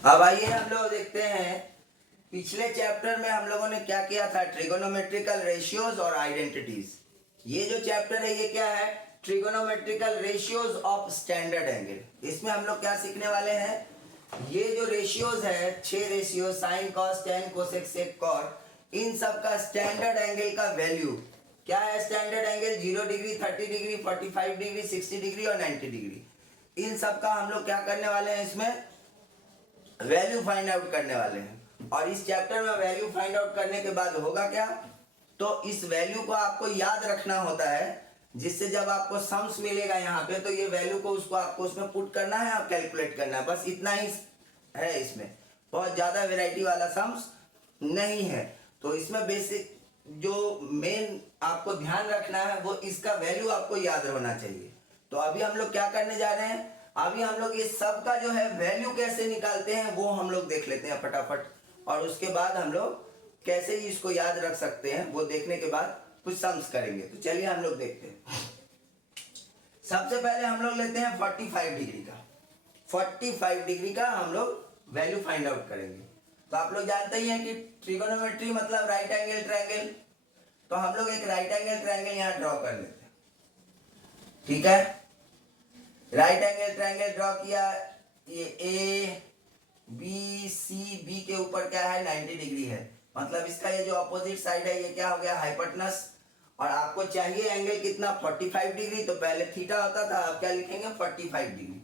अब आइए हम लोग देखते हैं पिछले चैप्टर में हम लोगों ने क्या किया था, ट्रिगोनोमेट्रिकल रेशियोज और आइडेंटिटीज। ये जो चैप्टर है ये क्या है, trigonometrical ratios of standard angle. इसमें हम लोग क्या सीखने वाले हैं, ये जो रेशियोज है 6 ratio sine cos tan cosec sec cot, इन सब का स्टैंडर्ड एंगल का वैल्यू क्या है। Standard angle 0 degree, 30 degree, 45 degree, 60 degree और 90 डिग्री। इन सब का हम लोग क्या करने वाले हैं, इसमें वैल्यू फाइंड आउट करने वाले हैं। और इस चैप्टर में वैल्यू फाइंड आउट करने के बाद होगा क्या, तो इस वैल्यू को आपको याद रखना होता है, जिससे जब आपको सम्स मिलेगा यहाँ पे तो ये वैल्यू को उसको आपको उसमें पुट करना है और कैलकुलेट करना है। बस इतना ही है, इसमें बहुत ज्यादा वैरायटी वाला सम्स नहीं है। तो इसमें बेसिक जो मेन आपको ध्यान रखना है वो इसका वैल्यू आपको याद होना चाहिए। तो अभी हम लोग क्या करने जा रहे हैं, अभी हम लोग ये सब का जो है वैल्यू कैसे निकालते हैं वो हम लोग देख लेते हैं फटाफट, और उसके बाद हम लोग कैसे ही इसको याद रख सकते हैं वो देखने के बाद कुछ सम्स करेंगे। तो चलिए हम लोग देखते हैं। सबसे पहले हम लोग लेते हैं 45 डिग्री का। 45 डिग्री का हम लोग वैल्यू फाइंड आउट करेंगे। तो आप लोग जानते ही हैं कि ट्रिगोनोमेट्री मतलब राइट एंगल ट्रायंगल। तो हम लोग एक राइट एंगल ट्रायंगल यहाँ ड्रॉ कर लेते हैं, ठीक है। राइट एंगल ट्रायंगल ड्रॉ किया, ये ए बी सी, बी के ऊपर क्या है 90 डिग्री है, मतलब इसका ये जो अपोजिट साइड है ये क्या हो गया हाइपोटेनस। और आपको चाहिए एंगल कितना 45 डिग्री, तो पहले थीटा होता था, अब क्या लिखेंगे 45 डिग्री।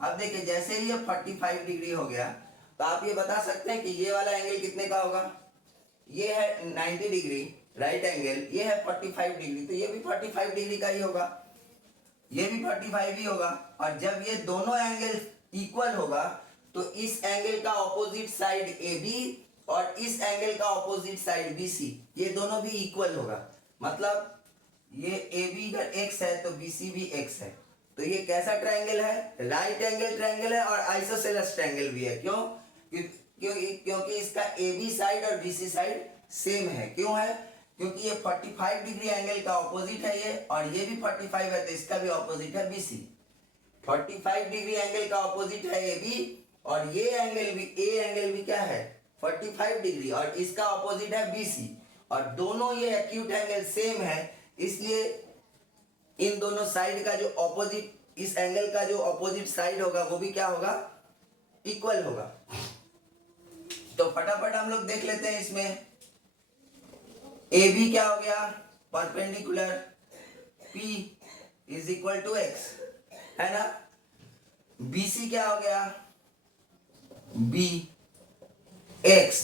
अब देखिए जैसे ही ये 45 डिग्री हो गया तो आप ये बता सकते हैं कि ये वाला एंगल कितने का होगा। ये है 90 डिग्री राइट एंगल, ये है 45 डिग्री, तो ये भी 45 डिग्री का ही होगा, ये भी 45 ही होगा। और जब ये दोनों एंगल इक्वल होगा तो इस एंगल का ऑपोजिट साइड ए बी और इस एंगल का ऑपोजिट साइड बी सी, ये दोनों भी इक्वल होगा। मतलब ये ए बी अगर एक्स है तो बी सी भी एक्स है। तो ये कैसा ट्रायंगल है, राइट एंगल ट्रायंगल है और आइसोसेलेस ट्रायंगल भी है। क्यों, क्योंकि इसका ए बी साइड और बी सी साइड सेम है। क्यों है, क्योंकि ये 45 डिग्री एंगल का ऑपोजिट है ये, और ये भी 45 है तो इसका भी ऑपोजिट है बी सी। 45 डिग्री एंगल का ऑपोजिट है ए बी, और ये एंगल भी ए एंगल भी क्या है 45 डिग्री, और इसका ऑपोजिट है बी सी। और दोनों ये एक्यूट एंगल सेम है, इसलिए इन दोनों साइड का जो ऑपोजिट, इस एंगल का जो ऑपोजिट साइड होगा वो भी क्या होगा, इक्वल होगा। तो फटाफट हम लोग देख लेते हैं इसमें। ए बी क्या हो गया, perpendicular P is equal to x, है ना। बी सी क्या हो गया, बी एक्स।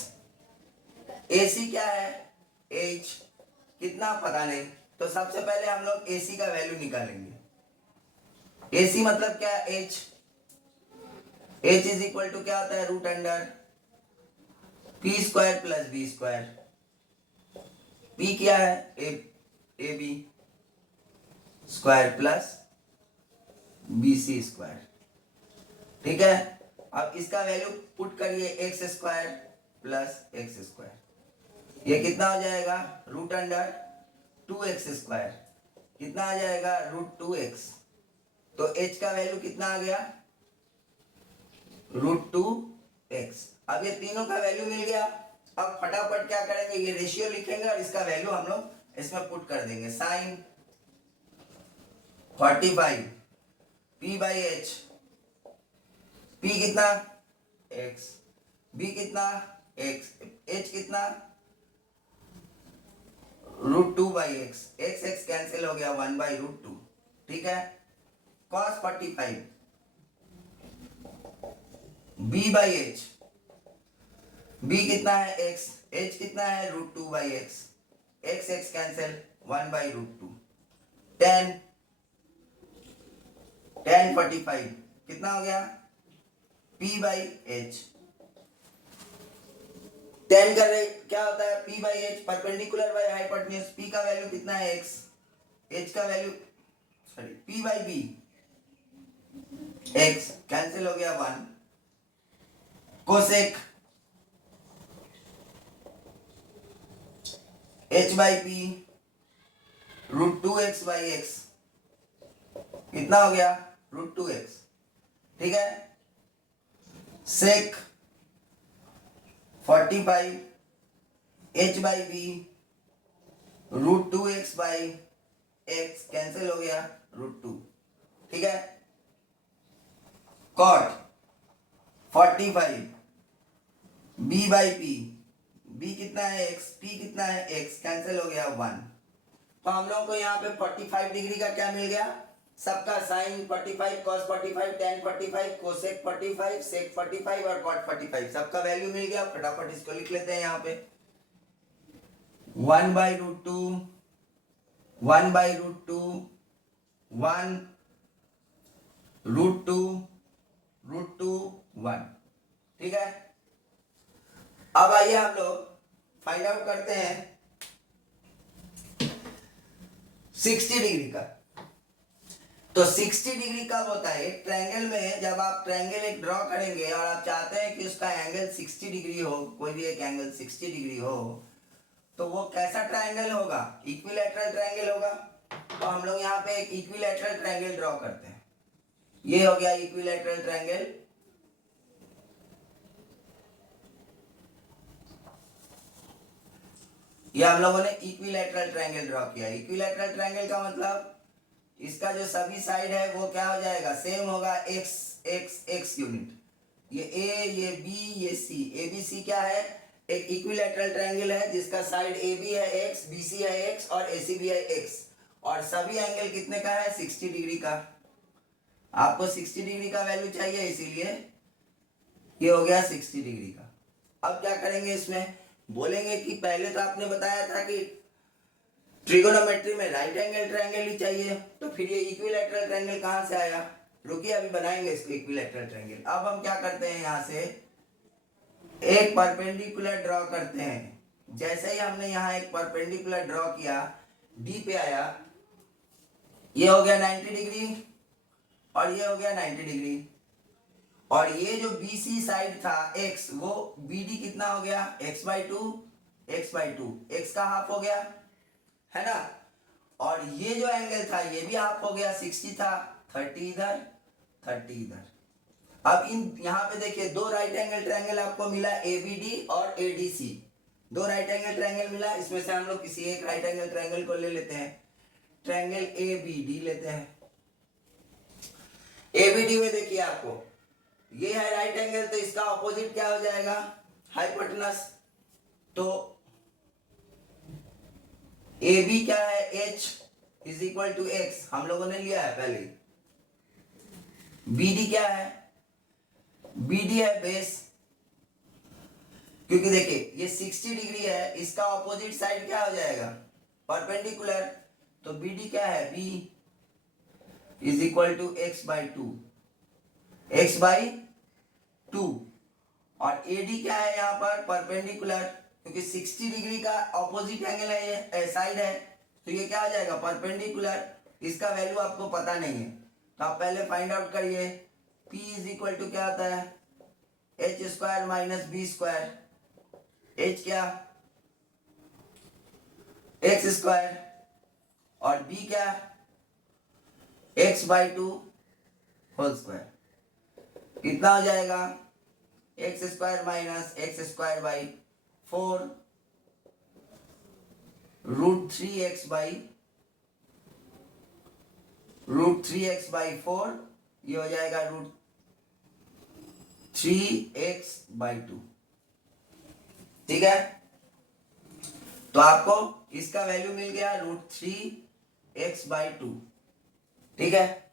ए सी क्या है, एच, कितना पता नहीं। तो सबसे पहले हम लोग ए सी का वैल्यू निकालेंगे। ए सी मतलब क्या, H. H is equal to क्या होता है, root under P square plus B square. P क्या है, A B square plus B C square, ठीक है। अब इसका वैल्यू पुट करिए, x square plus x square, ये कितना हो जाएगा, रूट अंडर 2x स्क्वायर, कितना आ जाएगा, रूट 2x। तो h का वैल्यू कितना आ गया, रूट 2x। अब ये तीनों का वैल्यू मिल गया। अब फटाफट क्या करेंगे, ये रेशियो लिखेंगे और इसका वैल्यू हम लोग इसमें पुट कर देंगे। Sine 45 p by H, p कितना x, b कितना x, h कितना root 2 by x, x x cancel हो गया 1 बाई रूट 2, ठीक है। cos 45 b by H, b कितना है x, h कितना है root 2 by x, x x cancel 1 by root 2, tan 45 कितना हो गया, p बाई एच। tan का रेट क्या होता है, p by H, perpendicular by hypotenuse. p का वैल्यू कितना है x, h का value sorry p by b, x cancel हो गया 1, cosec h by p root 2x by x, कितना हो गया रूट 2x, ठीक है। Sec 45 h by B √2x by x cancel हो गया √2, ठीक है। Cot 45 b by P, b कितना है x, p कितना है x, कैंसिल हो गया 1। तो हम लोग को यहाँ पे 45 डिग्री का क्या मिल गया, सबका sign 45, cos 45, tan 45, cosec 45, sec 45 और cot 45 सबका वैल्यू मिल गया। फटाफट इसको लिख लेते हैं यहाँ पे 1 बाई √2 1 बाई √2 1 √2 √2 1, ठीक है। अब आइए हम लोग फाइंड आउट करते हैं 60 डिग्री का। तो 60 डिग्री कब होता है, एक ट्रायंगल में जब आप ट्रायंगल एक ड्रॉ करेंगे और आप चाहते हैं कि उसका एंगल 60 डिग्री हो, कोई भी एक एंगल 60 डिग्री हो, तो वो कैसा ट्रायंगल होगा, इक्विलैटरल ट्रायंगल होगा। तो हम लोग यहाँ पे एक इक्विलैटरल ट्रायंगल ड्रॉ करते हैं। ये हो गया इक्विलैटरल ट्रायंगल। ये हम लोगों ने इक्विलैटरल ट्रायंगल ड्रॉ किया। इक्विलैटरल ट्रायंगल का मतलब इसका जो सभी साइड है वो क्या हो जाएगा, सेम होगा, x x x यूनिट। ये a, ये b, ये c, a b c क्या है, एक इक्विलैटरल ट्रायंगल है जिसका साइड a b है x, b c है x और a c b है x, और सभी एंगल कितने का है, 60 डिग्री का। आपको 60 डिग्री का वैल्यू चाहिए, इसीलिए ये हो गया 60 डिग्री का। अब क्या करेंगे, इसमें बोलेंगे कि पहले तो आपने बताया था कि ट्रिगोनोमेट्री में राइट एंगल ट्रायंगल ही चाहिए, तो फिर ये इक्विलैटरल ट्रायंगल कहाँ से आया। रुकिए अभी बनाएंगे इसको इक्विलैटरल ट्रायंगल। अब हम क्या करते हैं, यहाँ से एक परपेंडिकुलर ड्रॉ करते हैं। जैसे ही हमने यहाँ एक परपेंडिकुलर ड्रॉ किया, डी पे आया, ये हो गया 90 डिग्री और ये हो गया 90 डिग्री, और ये जो BC साइड था x, वो BD कितना हो गया, x बाई टू, x का हाफ हो गया, है ना। और ये जो एंगल था ये भी हाफ हो गया, 60 था, 30 इधर 30 इधर। अब इन यहाँ पे देखिए दो राइट एंगल ट्रायंगल आपको मिला, ABD और ADC, दो राइट एंगल ट्रायंगल मिला। इसमें से हम लोग किसी एक राइट एंगल ट्रायंगल को ले लेते हैं, ट्रायंगल ABD लेते हैं। ABD में देखिए आपको ये है राइट एंगल, तो इसका ऑपोजिट क्या हो जाएगा, हाइपोटेनस। तो AB क्या है, H is equal to x, हम लोगों ने लिया है पहले। BD क्या है, BD है बेस, क्योंकि देखिए ये 60 डिग्री है, इसका ऑपोजिट साइड क्या हो जाएगा, परपेंडिकुलर। तो BD क्या है, B is equal to x by two, x by two. और AD क्या है यहाँ पर, परपेंडिकुलर, क्योंकि 60 डिग्री का ऑपोजिट एंगल है, ये साइड है, तो ये क्या हो जाएगा, परपेंडिकुलर। इसका वैल्यू आपको पता नहीं है, तो आप पहले फाइंड आउट करिए। P इज इक्वल टू क्या होता है, h square minus B square, h क्या, x स्क्वायर, और B क्या, x by two whole square. कितना हो जाएगा, x square minus x square by 4 √3x by 4, ये हो जाएगा √3x बाई 2, ठीक है। तो आपको इसका वैल्यू मिल गया √3x बाई 2, ठीक है।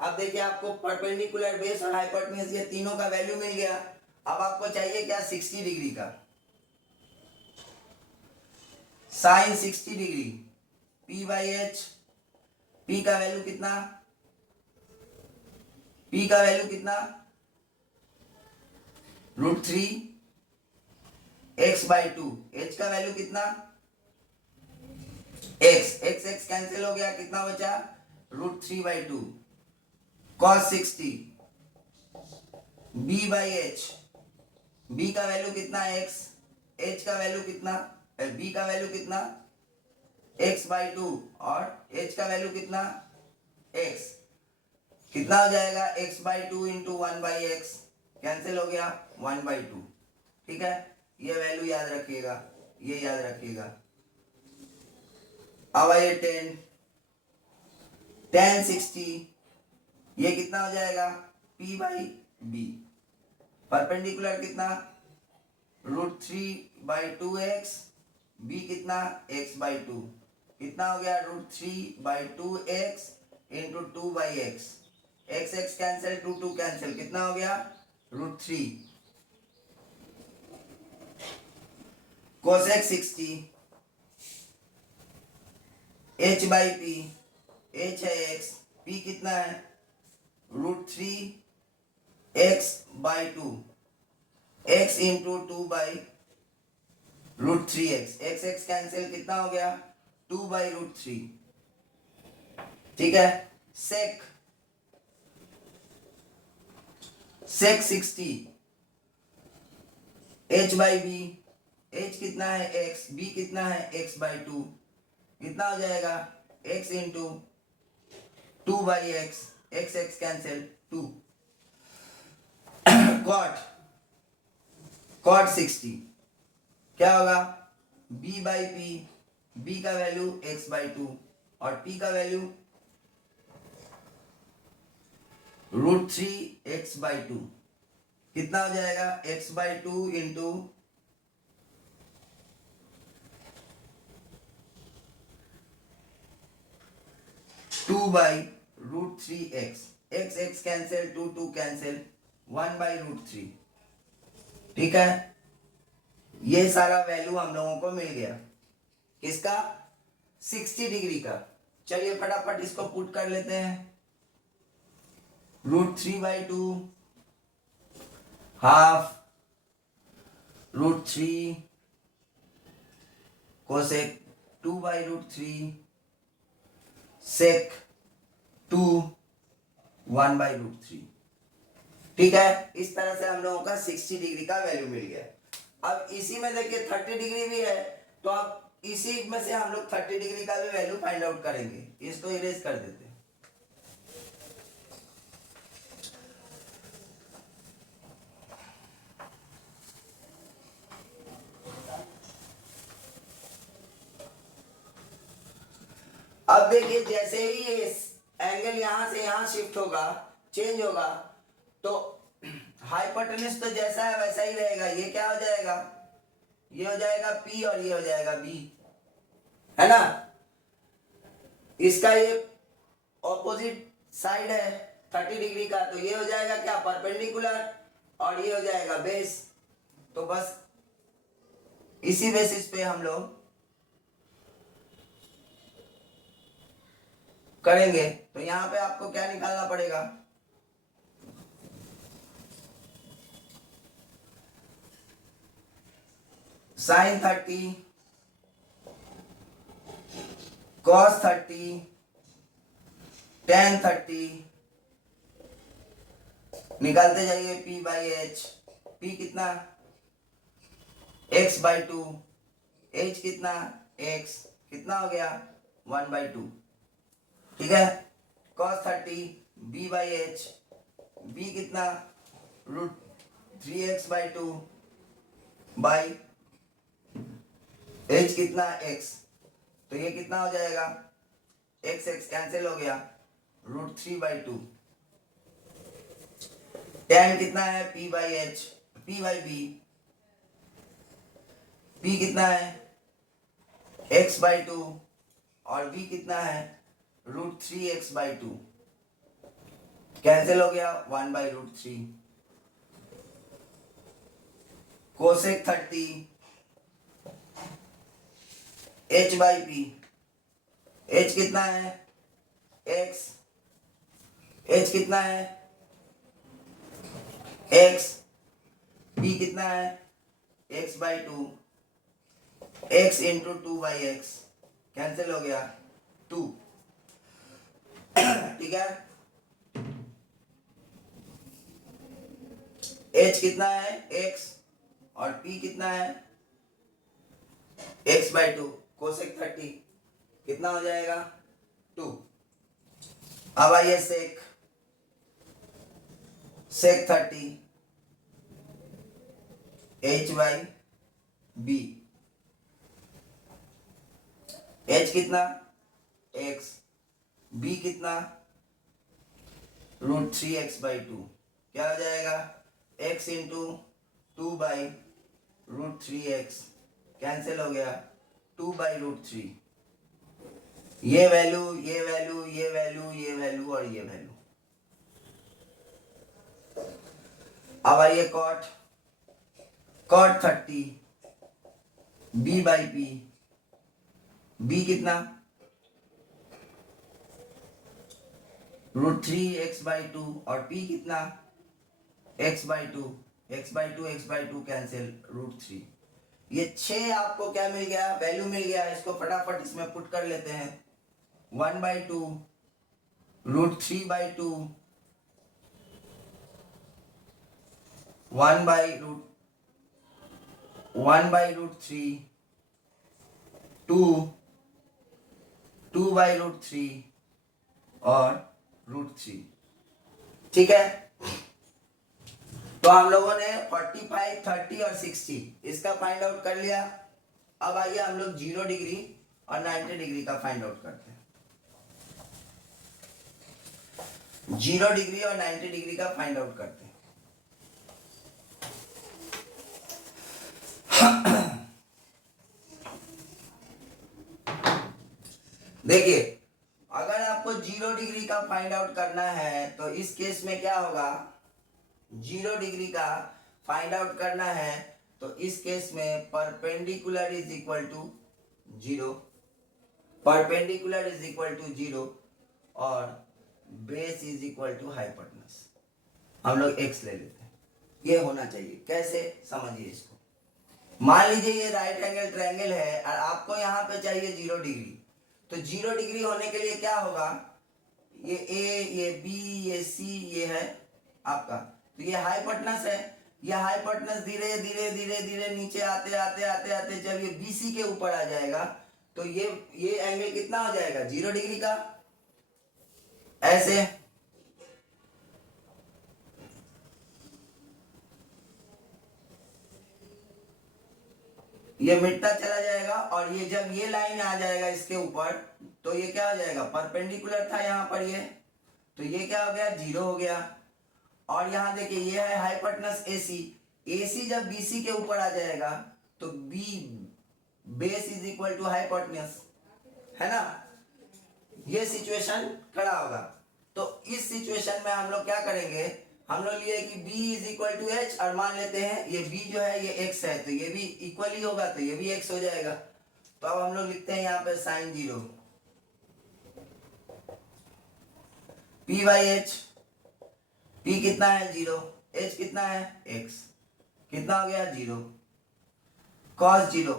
अब देखिए आपको परपेंडिकुलर बेस और हाइपोटेन्यूज ये तीनों का वैल्यू मिल गया। अब आपको चाहिए क्या, 60 डिग्री का sine 60 degree, P by H, P का वैल्यू कितना, P का वैल्यू कितना, √3x बाई 2, H का वैल्यू कितना, x कैंसिल हो गया, कितना बचा, √3 by 2, cos 60, B by H, B का वैल्यू कितना, x, H का वैल्यू कितना, B का वैल्यू कितना, x बाई 2, और H का वैल्यू कितना, x, कितना हो जाएगा, x by 2 into 1 by x, cancel हो गया 1 बाई 2, ठीक है। ये वैल्यू याद रखिएगा, ये याद रखिएगा। अब आइए 10 ये कितना हो जाएगा, P बाई बी। परपेंडिकुलर कितना, √3/2x, b कितना, x बाई 2, कितना हो गया, √3/2x into 2/x, x cancel, 2 cancel, कितना हो गया, √3। Cosec 60 h by P, h है x, p कितना है, √3x/2, x into 2/√3x, x cancel, कितना हो गया, 2/√3। ठीक है। सेक 60 h बाई बी, h कितना है x, b कितना है x/2, कितना हो जाएगा, x into 2/x, x cancel, 2। Cot 60 क्या होगा, b बाई पी, b का वैल्यू x/2 और p का वैल्यू √3x/2, कितना हो जाएगा, x/2 into 2/√3x, x cancel, 2 cancel, 1/√3। ठीक है, ये सारा वैल्यू हम लोगों को मिल गया, किसका, 60 डिग्री का। चलिए फटाफट इसको पुट कर लेते हैं। √3/2 हाफ √3 कोसेक 2/√3 सेक 2 1/√3। ठीक है, इस तरह से हम लोगों का 60 डिग्री का वैल्यू मिल गया। अब इसी में देखिए 30 डिग्री भी है, तो अब इसी में से हम लोग 30 डिग्री का भी वैल्यू फाइंड आउट करेंगे। इसको इरेज कर देते हैं। अब देखिए जैसे ही ये एंगल यहां से यहां शिफ्ट होगा, चेंज होगा, तो हाइपोटेन्यूज तो जैसा है वैसा ही रहेगा। ये क्या हो जाएगा, ये हो जाएगा P और ये हो जाएगा B, है ना। इसका ये ऑपोजिट साइड है 30 डिग्री का, तो ये हो जाएगा क्या, परपेंडिकुलर, और ये हो जाएगा बेस। तो बस इसी बेसिस पे हम लोग करेंगे। तो यहां पे आपको क्या निकालना पड़ेगा, sin 30 cos 30 tan 30, निकालते जाइए P बाई H। P कितना, x/2, H कितना, x, कितना हो गया, 1/2। ठीक है। cos 30 B by H, B कितना, √3x/2 बाई H कितना, x, तो ये कितना हो जाएगा, x कैंसिल हो गया, √3/2। tan कितना है, P by H, P by B, P कितना है, x/2 और B कितना है, √3x/2, कैंसिल हो गया, 1/√3। Cosec 30 h by P, h कितना है, x, h कितना है, x, p कितना है, x/2, x into 2/x, cancel हो गया, 2। ठीक है। h कितना है, x, और p कितना है, x/2, कोसेक 30 कितना हो जाएगा, 2। अब आइए सेक 30 h बाई बी, एच कितना एक्स, बी कितना √3x/2, क्या हो जाएगा x इंटू 2/√3x, कैंसिल हो गया 2/√3, ये वैल्यू ये वैल्यू ये वैल्यू ये वैल्यू और ये वैल्यू। अब आइए cot 30 b/p, b कितना √3x/2 और p कितना x/2, x/2 कैंसिल √3। ये 6 आपको क्या मिल गया, वैल्यू मिल गया। इसको फटाफट इसमें पुट कर लेते हैं। 1/2 √3/2 1/√3 2 2/√3 और √3। ठीक है, तो हम लोगों ने 45, 30 और 60 इसका फाइंड आउट कर लिया। अब आइए हम लोग 0 डिग्री और 90 डिग्री का फाइंड आउट करते हैं। 0 डिग्री और 90 डिग्री का फाइंड आउट करते हैं। देखिए, अगर आपको 0 डिग्री का फाइंड आउट करना है तो इस केस में क्या होगा, 0 डिग्री का फाइंड आउट करना है तो इस केस में perpendicular is equal to 0, perpendicular is equal to 0 और base is equal to hypotenuse. हम लोग x ले लेते हैं, ये होना चाहिए। कैसे, समझिए इसको। मान लीजिए ये राइट एंगल ट्रायंगल है और आपको यहाँ पे चाहिए 0 डिग्री। तो 0 डिग्री होने के लिए क्या होगा, ये a, ये b, ये c, ये है आपका, तो ये हाइपोटेनस है। ये हाइपोटेनस धीरे धीरे धीरे धीरे नीचे आते आते आते आते जब ये BC के ऊपर आ जाएगा तो ये एंगल कितना हो जाएगा, 0 डिग्री का। ऐसे ये मिटता चला जाएगा और ये जब ये लाइन आ जाएगा इसके ऊपर तो ये क्या हो जाएगा, परपेंडिकुलर था यहाँ पर ये, तो ये क्या हो गया, 0 हो गया। और यहाँ देखिए ये है हाइपोटेनस AC, AC जब BC के ऊपर आ जाएगा तो B base is equal to hypotenuse, है ना। ये सिचुएशन खड़ा होगा। तो इस सिचुएशन में हम लोग क्या करेंगे, हम लोग लिए कि B is equal to H और मान लेते हैं ये B जो है ये X है तो ये भी इक्वल ही होगा तो ये भी X हो जाएगा। तो अब हम लोग लिखते हैं यहाँ पे sin 0 P/H, P कितना है 0, H कितना है X, कितना हो गया 0, cos 0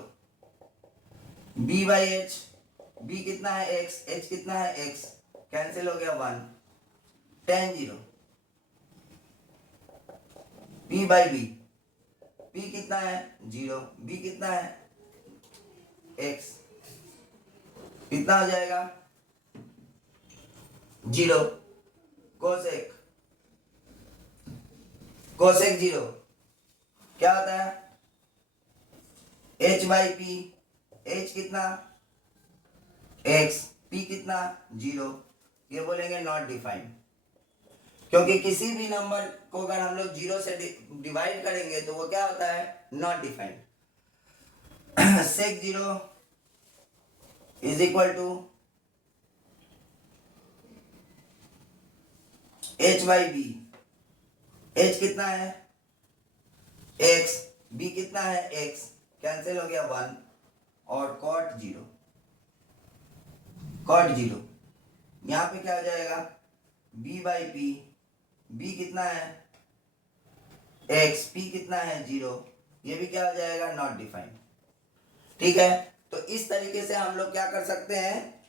B/H, B कितना है X, H कितना है X, कैंसिल हो गया 1, tan 0 P/B, P कितना है 0, B कितना है X, कितना हो जाएगा 0, कोसेक, कोसेक 0 क्या होता है H/P, H कितना X, P कितना 0, ये बोलेंगे नॉट डिफाइंड, क्योंकि किसी भी नंबर को अगर हम लोग 0 से डिवाइड करेंगे तो वो क्या होता है, not defined. Sec 0 is equal to H/B, H कितना है X, B कितना है X, कैंसिल हो गया 1 और cot 0, cot 0 यहाँ पे क्या हो जाएगा B/P, B कितना है X, P कितना है 0, ये भी क्या हो जाएगा नॉट डिफाइंड। ठीक है, तो इस तरीके से हम लोग क्या कर सकते हैं,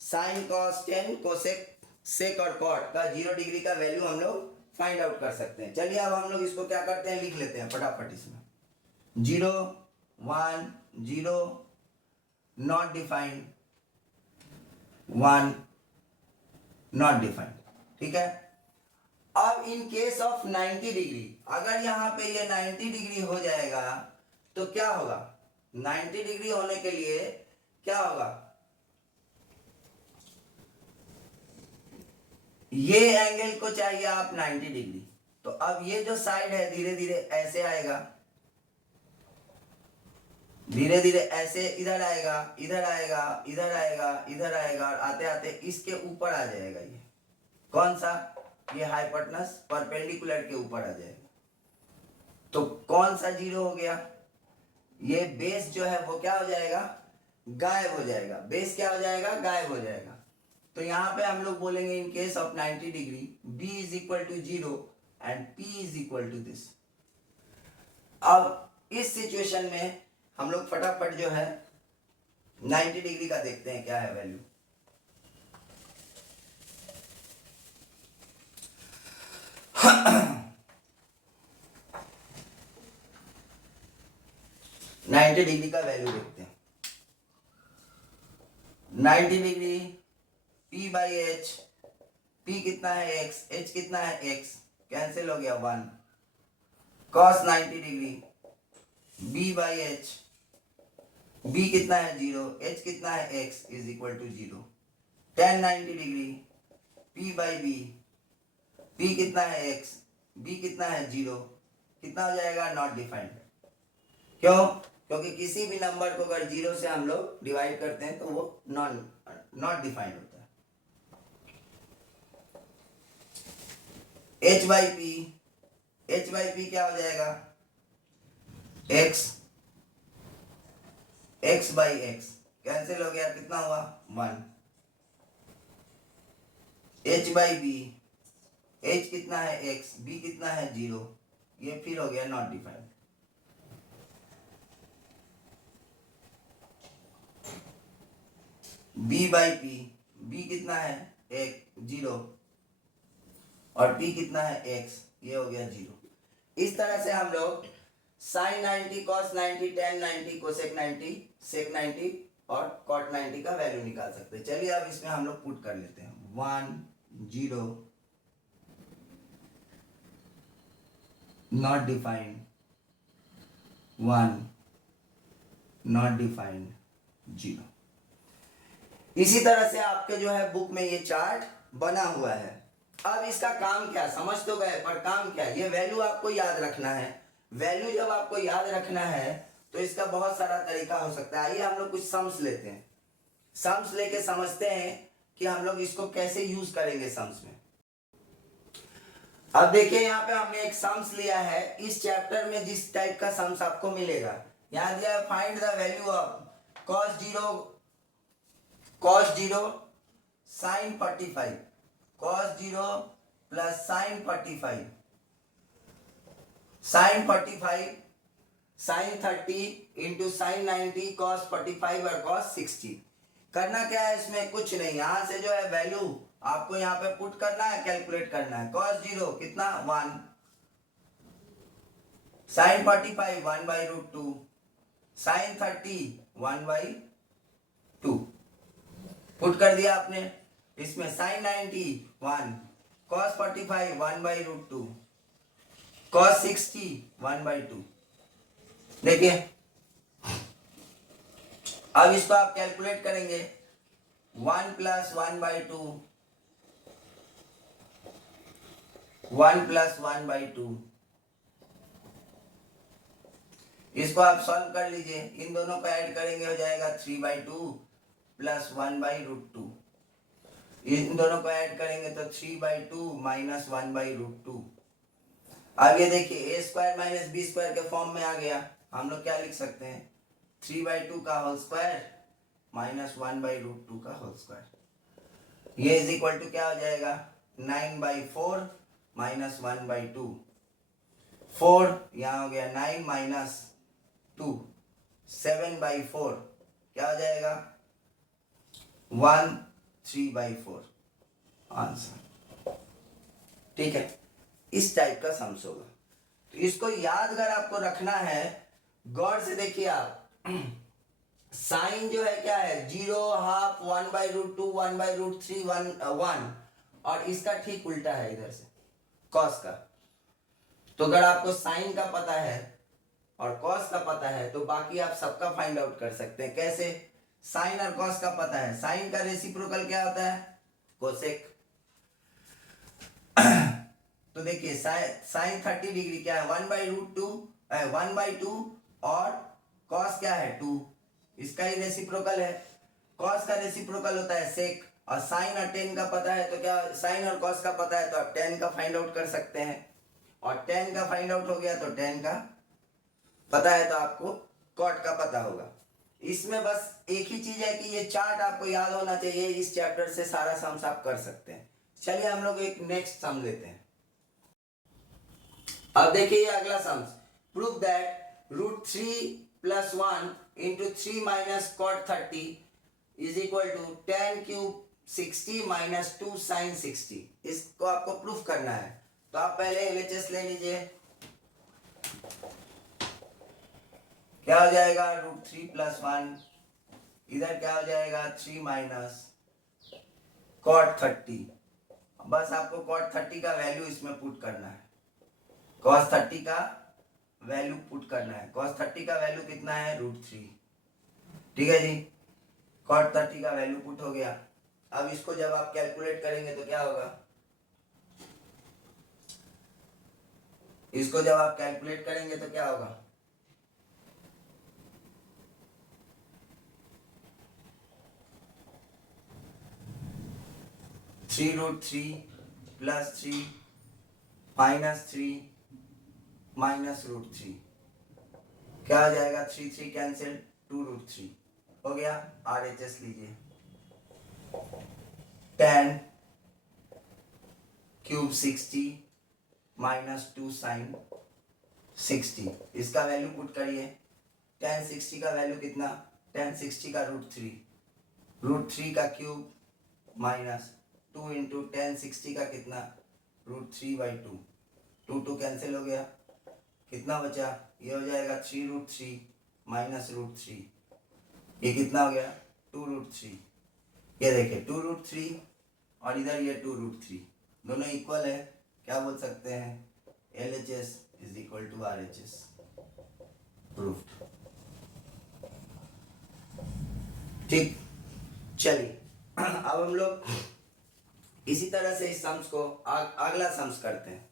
sine cos tan cosec sec और कॉट का 0 डिग्री का वैल्यू हम लोग फाइंड आउट कर सकते हैं। चलिए अब हम लोग इसको क्या करते हैं, लिख लेते हैं फटाफट इसमें 0 1 0 नॉट डिफाइंड 1 नॉट डिफाइंड। ठीक है, अब इन केस ऑफ 90 डिग्री, अगर यहाँ पे ये 90 डिग्री हो जाएगा तो क्या होगा, 90 डिग्री होने के लिए क्या होगा, ये एंगल को चाहिए आप 90 डिग्री। तो अब ये जो साइड है धीरे धीरे ऐसे आएगा, धीरे धीरे ऐसे इधर आएगा, इधर आएगा, इधर आएगा, इधर आएगा, और आते आते इसके ऊपर आ जाएगा। ये कौन सा, ये हाइपोटेनस परपेंडिकुलर के ऊपर आ जाएगा। तो कौन सा जीरो हो गया, ये बेस जो है वो क्या हो जाएगा, गायब हो जाएगा। बेस क्या हो जाएगा, गायब हो जाएगा। तो यहाँ पे हम लोग बोलेंगे in case of 90 degree b is equal to 0 and p is equal to this. अब इस सिचुएशन में हम लोग फटाफट जो है 90 डिग्री का देखते हैं क्या है वैल्यू। नाइन्टी डिग्री का वैल्यू देखते हैं। 90 degree p by H, p कितना है x, h कितना है x, कैंसिल हो गया 1। cos 90 degree b by H, b कितना है 0, h कितना है x is equal to 0। tan 90 degree p by b, p कितना है x, b कितना है 0, कितना हो जाएगा, नॉट डिफाइंड। क्यों, क्योंकि किसी भी नंबर को अगर 0 से हम लोग डिवाइड करते हैं तो वो नॉट डिफाइंड होता है। h by P, h by P क्या हो जाएगा, x, x by x, cancel हो गया, कितना हुआ 1। h बाई b, h कितना है x, b कितना है 0, ये फिर हो गया not defined. b by P, b कितना है 0 और p कितना है x, ये हो गया 0। इस तरह से हम लोग sin 90, cos 90, tan 90, cosec 90, sec 90 और cot 90 का वैल्यू निकाल सकते हैं। चलिए अब इसमें हम लोग पुट कर लेते हैं 1 0 नॉट डिफाइंड, 1 नॉट डिफाइंड, 0। इसी तरह से आपके जो है बुक में ये चार्ट बना हुआ है। अब इसका काम क्या, समझ तो गए, पर काम क्या, ये वैल्यू आपको याद रखना है। वैल्यू जब आपको याद रखना है तो इसका बहुत सारा तरीका हो सकता है। आइए हम लोग कुछ सम्स लेते हैं, सम्स लेके समझते हैं कि हम लोग इसको कैसे यूज करेंगे सम्स में। अब देखिए यहाँ पे हमने एक सम्स लिया है। इस चैप्टर में जिस टाइप का सम्स आपको मिलेगा, यहाँ दिया find the value of cos 0 sin 45, cos 0 plus sin 45, sin 45 sin 30 into sin 90 cos 45 और cos 60। करना क्या है इसमें, कुछ नहीं, यहां से जो है वैल्यू आपको यहाँ पे पुट करना है, कैलकुलेट करना है। cos 0 कितना 1, sin 45 1 by root 2, sin 30 1 by 2, put कर दिया आपने। इसमें sin 90 1, cos 45 1 by root 2, cos 60 1 by 2। देखिए अब इसको आप कैलकुलेट करेंगे, 1 प्लस 1 बाई 2, 1 प्लस 1 बाई 2, इसको आप सॉल्व कर लीजिए। इन दोनों को ऐड करेंगे हो जाएगा 3 बाई 2 प्लस 1 बाई रूट 2। इन दोनों को ऐड करेंगे तो 3 बाई 2 माइनस 1 बाई रूट 2। अब ये देखिए ए स्क्वायर माइनस बी स्क्वायर के फॉर्म में आ गया। हम लोग क्या लिख सकते हैं, 3 बाई 2 का whole square minus 1 by root 2 का होल स्क्वायर। ये इज इक्वल टू क्या हो जाएगा, 9 बाई 4 माइनस 1 बाई 2। 4 यहाँ हो गया 9 माइनस 2, 7 बाई 4 क्या हो जाएगा 1 3 बाई 4 आंसर। ठीक है, इस टाइप का सम्स होगा। तो इसको याद अगर आपको रखना है, गौर से देखिए आप, साइन जो है क्या है 0 half 1 by root 2 1 by root 3 1 और इसका ठीक उल्टा है इधर से कॉस का। तो अगर आपको साइन का पता है और कॉस का पता है तो बाकी आप सबका फाइंड आउट कर सकते हैं। कैसे? साइन और कॉस का पता है, साइन का रेसिप्रोकल क्या होता है? कोसेक। तो देखिए साइन 30 डिग्री क्या है? 1/√2 1/2 और कॉस क्या है? 2। इसका ही रेसिप्रोकल है। कॉस का रेसिप्रोकल होता है सेक, और साइन और टेन का पता है तो क्या, साइन और कॉस का पता है तो आप टेन का फाइंड आउट कर सकते हैं, और टेन का फाइंड आउट हो गया तो टेन का पता है तो आपको कॉट का पता होगा। इसमें बस एक ही चीज है कि ये चार्ट आपको याद होना चाहिए, इस चैप्टर से सारा सम्स आप कर सकते हैं। चलिए हम लोग एक नेक्स्ट सम लेते हैं। अब देखिए अगला sums, prove that √3 + 1 × 3 - cot 30 = 10³ 60 - 2 sin 60। इसको आपको प्रूफ करना है, तो आप पहले LHS ले लीजिए। क्या हो जाएगा? √3 + 1, इधर क्या हो जाएगा? 3 - cot 30। बस आपको cot 30 का वैल्यू इसमें पुट करना है, cos 30 का वैल्यू पुट करना है। cos 30 का वैल्यू कितना है? √3। ठीक है जी, cot 30 का वैल्यू पुट हो गया। अब इसको जब आप कैलकुलेट करेंगे तो क्या होगा? इसको जब आप कैलकुलेट करेंगे तो क्या होगा? (3√3 + 3 - 3 -√3) क्या हो जाएगा? 3 3 कैंसिल, 2√3 हो गया। RHS लीजिए, 10³ 60 - 2 sin 60। इसका वैल्यू पुट करिए। 10 60 का वैल्यू कितना? 10 60 का √3, √3 का क्यूब माइनस 2 × 10 60 का कितना? √3/2। 2 2 कैंसिल हो गया, कितना बचा? ये हो जाएगा 3√3 - √3। ये कितना हो गया? 2√3। ये देखिए 2√3 और इधर ये 2√3, दोनों इक्वल है। क्या बोल सकते हैं? LHS = RHS। प्रूफ्ड। ठीक, चलिए अब हम लोग इसी तरह से इस सम्स को अगला सम्स करते हैं।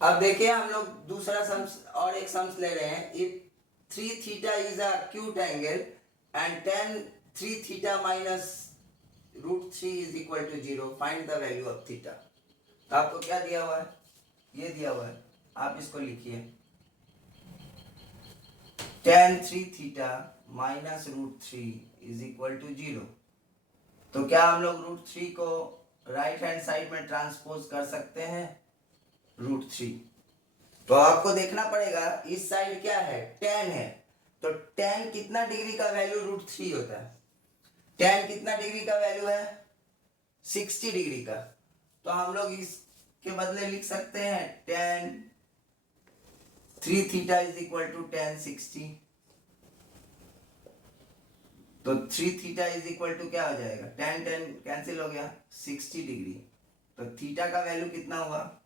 अब देखिए हम लोग दूसरा सम्स और एक सम्स ले रहे हैं। If 3 theta is a acute angle and tan 3 theta minus √3 = 0, find the value of theta. तो आपको क्या दिया हुआ है? ये दिया हुआ है, आप इसको लिखिए tan 3 थीटा minus √3 = 0। तो क्या हम लोग √3 को राइट हैंड साइड में ट्रांसपोज कर सकते हैं? √3। तो आपको देखना पड़ेगा इस साइड क्या है? tan है, तो tan कितना डिग्री का वैल्यू √3 होता है? tan कितना डिग्री का वैल्यू है? 60 डिग्री का। तो हम लोग इसके बदले लिख सकते हैं tan 3 थीटा = tan 60। तो 3 थीटा क्या हो जाएगा? tan कैंसिल हो गया, 60 डिग्री। तो थीटा का वैल्यू कितना हुआ?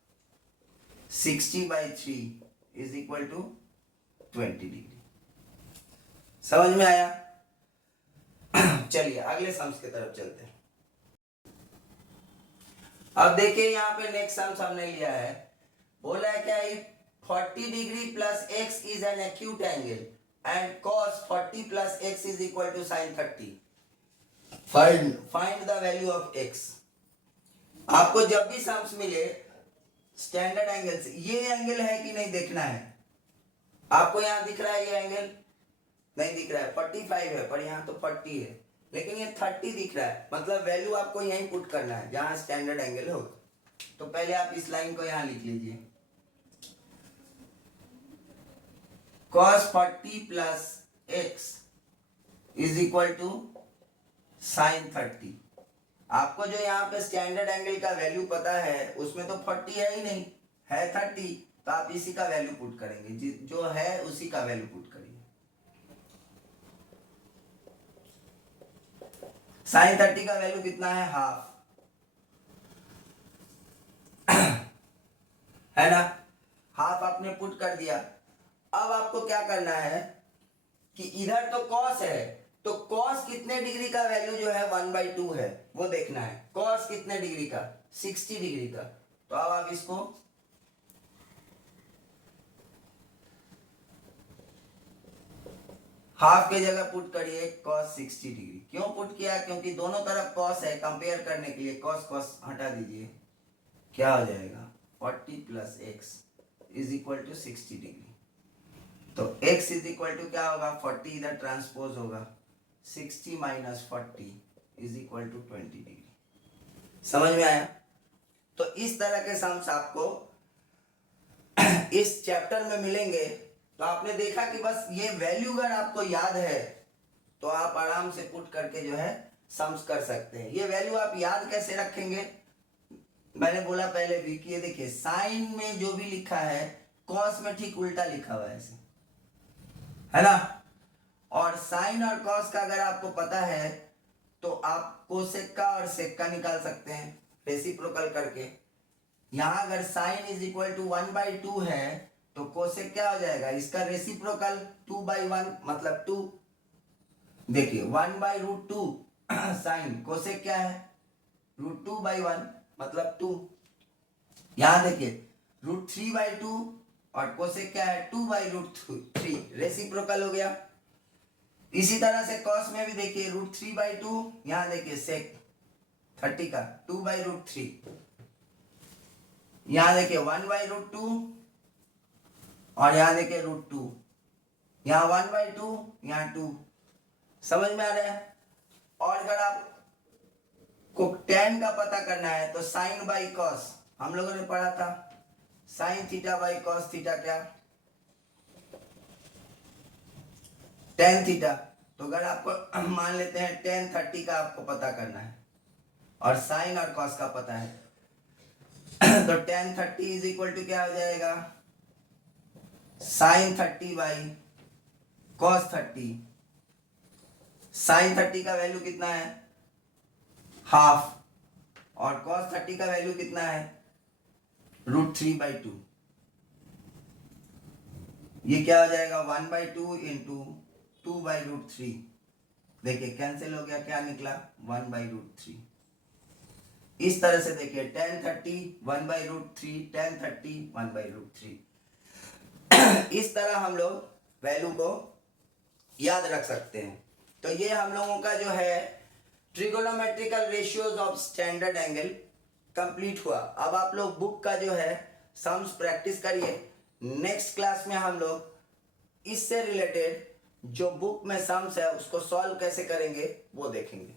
60/3 = 20 डिग्री। समझ में आया? चलिए अगले सम्स की तरफ चलते हैं। अब देखिए यहाँ पे नेक्स्ट सम्स हमने लिया है, बोला है क्या? 40 degree + x is an acute angle and cos 40 + x = sin 30, find the value of x। आपको जब भी सम्स मिले स्टैंडर्ड एंगल से, ये एंगल है कि नहीं देखना है। आपको यहाँ दिख रहा है ये एंगल? नहीं दिख रहा है, 45 है, पर यहाँ तो 40 है, लेकिन ये 30 दिख रहा है, मतलब वैल्यू आपको यहीं पुट करना है जहां स्टैंडर्ड एंगल हो। तो पहले आप इस लाइन को यहां लिख लीजिए, cos 40 + x = sin 30। आपको जो यहाँ पे स्टैंडर्ड एंगल का वैल्यू पता है उसमें तो 40 है ही नहीं, है 30, तो आप इसी का वैल्यू पुट करेंगे, जो है उसी का वैल्यू पुट करिए। sin 30 का वैल्यू कितना है? हाफ, है ना? हाफ आपने पुट कर दिया। अब आपको क्या करना है कि इधर तो कॉस है, तो कॉस कितने डिग्री का वैल्यू जो है 1/2 है वो देखना है। कॉस कितने डिग्री का, 60 डिग्री का। तो अब आप इसको हाफ के जगह पुट करिए cos 60 डिग्री। क्यों पुट किया, क्योंकि दोनों तरफ cos है, कंपेयर करने के लिए cos cos हटा दीजिए, क्या हो जाएगा 40 plus x is equal to 60 degree. तो x इज इक्वल टू क्या होगा, 40 इधर ट्रांसपोज होगा, 60 minus 40 is equal to 20 degree. समझ में आया? तो इस तरह के सम्स आपको इस चैप्टर में मिलेंगे। तो आपने देखा कि बस ये वैल्यू अगर आपको याद है तो आप आराम से पुट करके जो है सम्स कर सकते हैं। ये वैल्यू आप याद कैसे रखेंगे, मैंने बोला पहले भी कि ये देखिए साइन में जो भी लिखा है कॉस में ठीक उल्टा लिखा हुआ है, ऐसे है ना। और साइन और कॉस का अगर आपको पता है तो आप कोसेक का और सेक का निकाल सकते हैं रेसिप्रोकल करके। यहां अगर साइन इज इक्वल टू 1/2 है तो कोसेक क्या हो जाएगा, इसका रेसिप्रोकल 2/1 मतलब 2। देखिए 1/√2 साइन, कोसेक क्या है √2/1 मतलब 2। यहां देखिए √3/2 और कोसेक क्या है 2/√3, रेसिप्रोकल हो गया। इसी तरह से कॉस में भी देखिए √3/2, यहां देखिए सेक 30 का 2/√3, यहां देखिए 1/√2 और यहां देखिए √2, यहां 1/2, यहां 2। समझ में आ रहा है? और अगर आपको tan का पता करना है तो साइन बाई कॉस, हम लोगों ने पढ़ा था sine theta by cos theta क्या, tan थीटा। तो अगर आपको मान लेते हैं tan 30 का आपको पता करना है और साइन और कॉस का पता है तो tan 30 इज इक्वल टू क्या हो जाएगा, साइन 30 बाई कॉस 30। साइन 30 का वैल्यू कितना है हाफ, और कॉस 30 का वैल्यू कितना है √3/2। ये क्या हो जाएगा 1/2 इंटू 2/√3। देखिए कैंसिल हो गया, क्या निकला 1/√3। इस तरह से देखिए tan 30 1/√3, tan 30 1/√3। इस तरह हम लोग वैल्यू को याद रख सकते हैं। तो ये हम लोगों का जो है trigonometrical ratios of standard angle complete हुआ। अब आप लोग बुक का जो है सम्स प्रैक्टिस करिए। नेक्स्ट क्लास में हम लोग इससे रिलेटेड जो बुक में सम्स है उसको सॉल्व कैसे करेंगे वो देखेंगे।